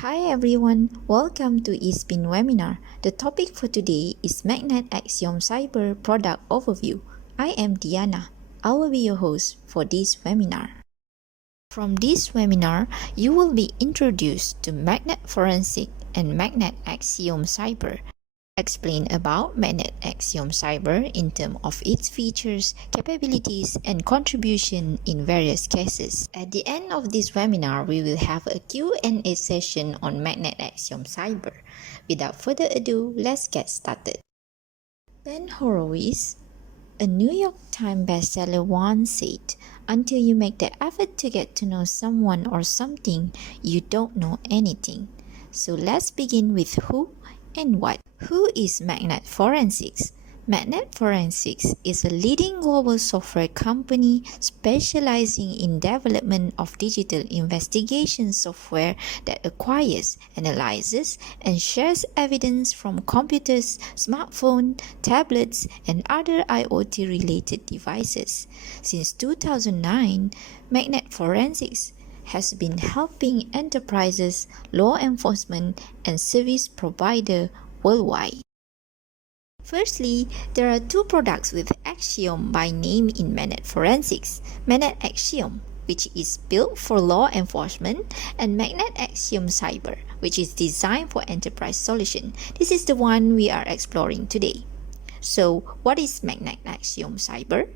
Hi everyone, welcome to eSpin webinar. The topic for today is Magnet AXIOM Cyber Product Overview. I am Diana. I will be your host for this webinar. From this webinar, you will be introduced to Magnet Forensic and Magnet AXIOM Cyber. Explain about Magnet AXIOM Cyber in terms of its features, capabilities, and contribution in various cases. At the end of this webinar, we will have a Q&A session on Magnet AXIOM Cyber. Without further ado, let's get started. Ben Horowitz, a New York Times bestseller, once said, "Until you make the effort to get to know someone or something, you don't know anything." So let's begin with who and what. Who is Magnet Forensics? Magnet Forensics is a leading global software company specializing in development of digital investigation software that acquires, analyzes, and shares evidence from computers, smartphones, tablets, and other IoT-related devices. Since 2009, Magnet Forensics has been helping enterprises, law enforcement, and service providers worldwide. Firstly, there are two products with AXIOM by name in Magnet Forensics: Magnet AXIOM, which is built for law enforcement, and Magnet AXIOM Cyber, which is designed for enterprise solution. This is the one we are exploring today. So, what is Magnet AXIOM Cyber?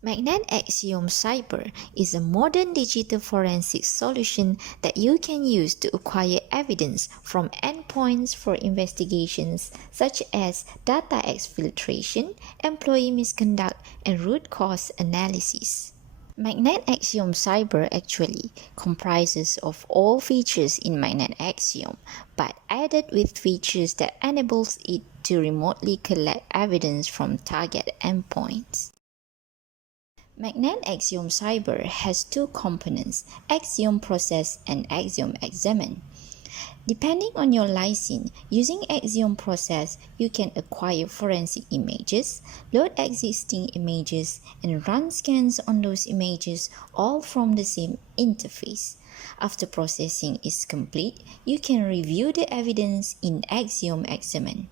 Magnet AXIOM Cyber is a modern digital forensics solution that you can use to acquire evidence from endpoints for investigations such as data exfiltration, employee misconduct, and root cause analysis. Magnet AXIOM Cyber actually comprises of all features in Magnet AXIOM, but added with features that enables it to remotely collect evidence from target endpoints. Magnet AXIOM Cyber has two components: AXIOM Process and AXIOM Examine. Depending on your license, using AXIOM Process, you can acquire forensic images, load existing images, and run scans on those images, all from the same interface. After processing is complete, you can review the evidence in AXIOM Examine.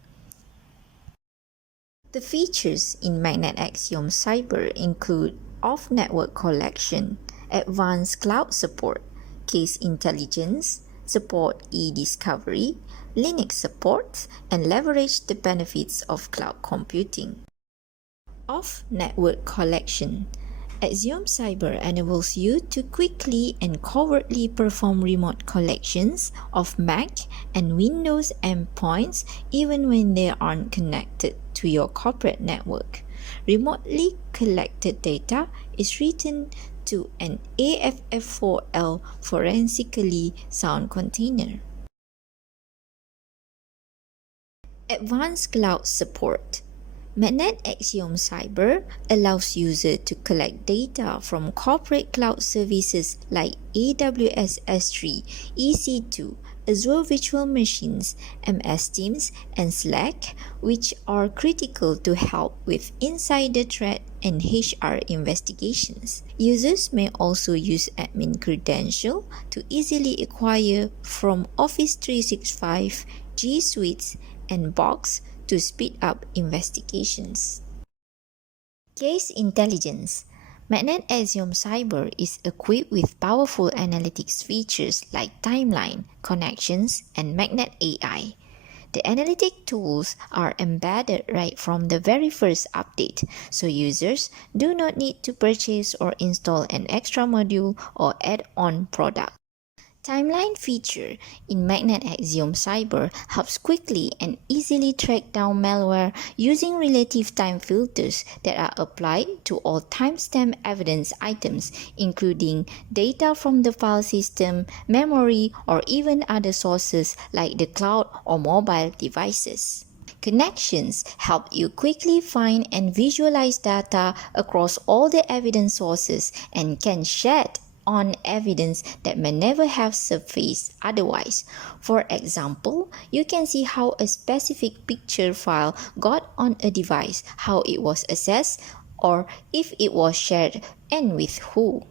The features in Magnet AXIOM Cyber include off-network collection, advanced cloud support, case intelligence, support eDiscovery, Linux support, and leverage the benefits of cloud computing. Off-network collection. AXIOM Cyber enables you to quickly and covertly perform remote collections of Mac and Windows endpoints even when they aren't connected to your corporate network. Remotely collected data is written to an AFF4L forensically sound container. Advanced cloud support. Magnet AXIOM Cyber allows users to collect data from corporate cloud services like AWS S3, EC2, Azure Virtual Machines, MS Teams, and Slack, which are critical to help with insider threat and HR investigations. Users may also use admin credentials to easily acquire from Office 365, G Suite, and Box to speed up investigations. Case intelligence. Magnet AXIOM Cyber is equipped with powerful analytics features like timeline, connections, and Magnet AI. The analytic tools are embedded right from the very first update, so users do not need to purchase or install an extra module or add-on product. Timeline feature in Magnet AXIOM Cyber helps quickly and easily track down malware using relative time filters that are applied to all timestamp evidence items, including data from the file system, memory, or even other sources like the cloud or mobile devices. Connections help you quickly find and visualize data across all the evidence sources and can shed on evidence that may never have surfaced otherwise. For example, you can see how a specific picture file got on a device, how it was accessed, or if it was shared and with who.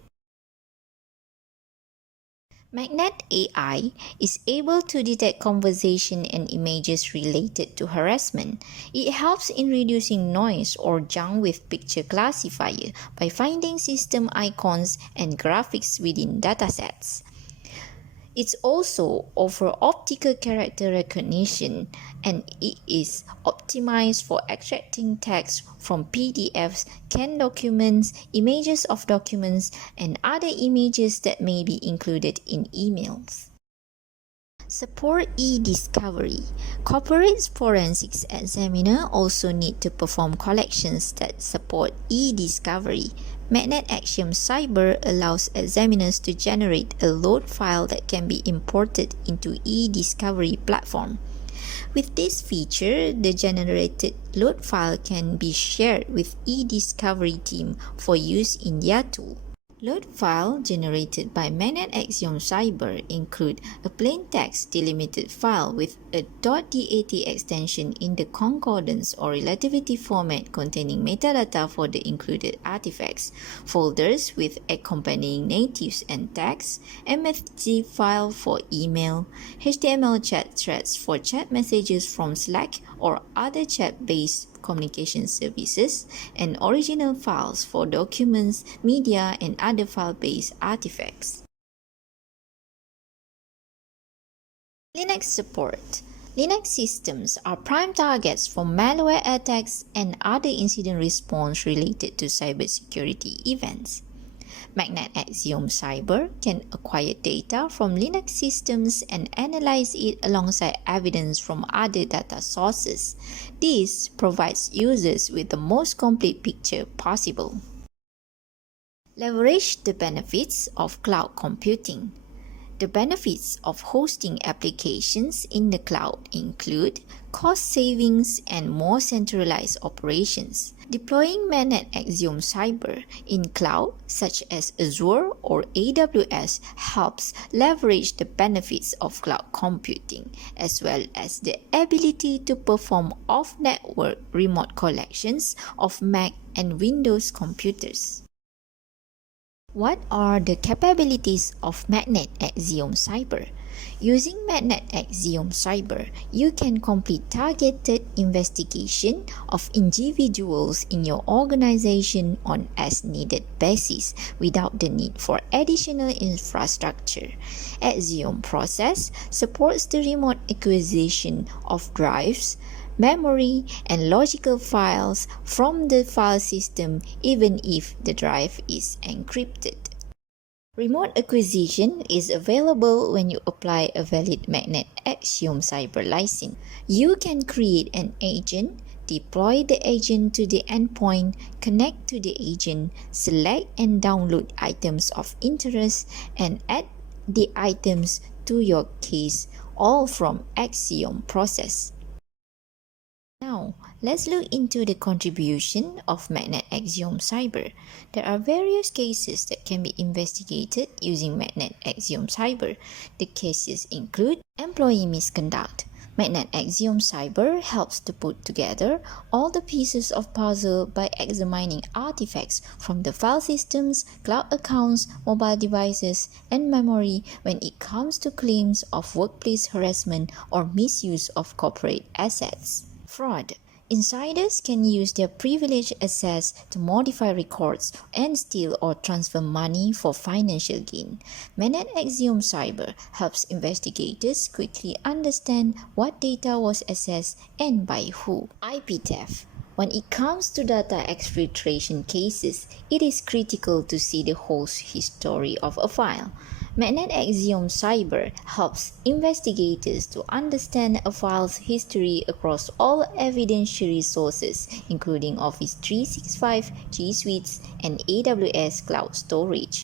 Magnet AI is able to detect conversation and images related to harassment. It helps in reducing noise or junk with picture classifier by finding system icons and graphics within datasets. It also offers optical character recognition, and it is optimized for extracting text from PDFs, canned documents, images of documents, and other images that may be included in emails. Support e-discovery. Corporate forensics examiner also need to perform collections that support e-discovery. Magnet AXIOM Cyber allows examiners to generate a load file that can be imported into e-discovery platform. With this feature, the generated load file can be shared with e-discovery team for use in their tool. Load file generated by Magnet AXIOM Cyber include a plain text delimited file with a .dat extension in the concordance or relativity format containing metadata for the included artifacts, folders with accompanying natives and tags, MFG file for email, HTML chat threads for chat messages from Slack or other chat-based communication services, and original files for documents, media, and other file-based artifacts. Linux support. Linux systems are prime targets for malware attacks and other incident response related to cybersecurity events. Magnet AXIOM Cyber can acquire data from Linux systems and analyze it alongside evidence from other data sources. This provides users with the most complete picture possible. Leverage the benefits of cloud computing. The benefits of hosting applications in the cloud include cost savings and more centralized operations. Deploying Magnet AXIOM Cyber in cloud such as Azure or AWS helps leverage the benefits of cloud computing, as well as the ability to perform off-network remote collections of Mac and Windows computers. What are the capabilities of Magnet AXIOM Cyber? Using Magnet AXIOM Cyber, you can complete targeted investigation of individuals in your organization on as-needed basis without the need for additional infrastructure. AXIOM process supports the remote acquisition of drives, memory, and logical files from the file system even if the drive is encrypted. Remote acquisition is available when you apply a valid Magnet AXIOM Cyber license. You can create an agent, deploy the agent to the endpoint, connect to the agent, select and download items of interest, and add the items to your case, all from AXIOM process. Now, let's look into the contribution of Magnet AXIOM Cyber. There are various cases that can be investigated using Magnet AXIOM Cyber. The cases include employee misconduct. Magnet AXIOM Cyber helps to put together all the pieces of puzzle by examining artifacts from the file systems, cloud accounts, mobile devices, and memory when it comes to claims of workplace harassment or misuse of corporate assets. Fraud. Insiders can use their privileged access to modify records and steal or transfer money for financial gain. Magnet AXIOM Cyber helps investigators quickly understand what data was accessed and by who. IP theft. When it comes to data exfiltration cases, it is critical to see the whole history of a file. Magnet AXIOM Cyber helps investigators to understand a file's history across all evidentiary sources, including Office 365, G Suite, and AWS Cloud Storage.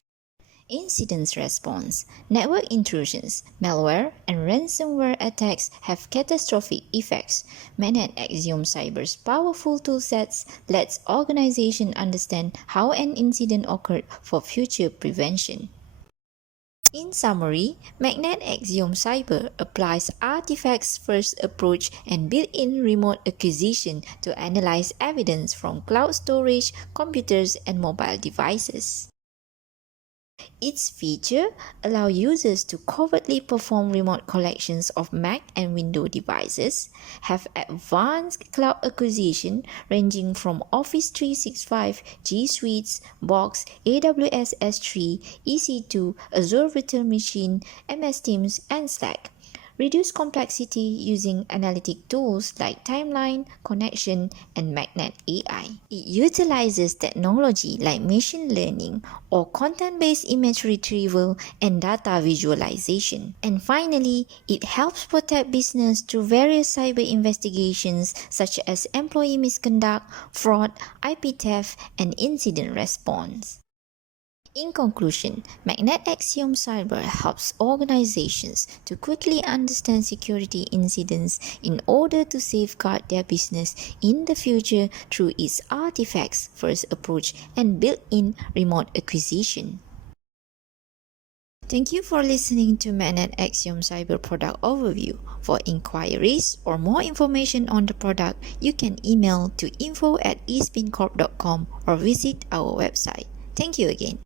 Incident response. Network intrusions, malware, and ransomware attacks have catastrophic effects. Magnet AXIOM Cyber's powerful toolsets lets organizations understand how an incident occurred for future prevention. In summary, Magnet AXIOM Cyber applies artifacts-first approach and built-in remote acquisition to analyze evidence from cloud storage, computers, and mobile devices. Its feature allows users to covertly perform remote collections of Mac and Windows devices, have advanced cloud acquisition ranging from Office 365, G Suite, Box, AWS S3, EC2, Azure Virtual Machine, MS Teams, and Slack. Reduce complexity using analytic tools like Timeline, Connection, and Magnet AI. It utilizes technology like machine learning or content-based image retrieval and data visualization. And finally, it helps protect business through various cyber investigations such as employee misconduct, fraud, IP theft, and incident response. In conclusion, Magnet AXIOM Cyber helps organizations to quickly understand security incidents in order to safeguard their business in the future through its artifacts-first approach and built-in remote acquisition. Thank you for listening to Magnet AXIOM Cyber Product Overview. For inquiries or more information on the product, you can email to info@e-spincorp.com or visit our website. Thank you again.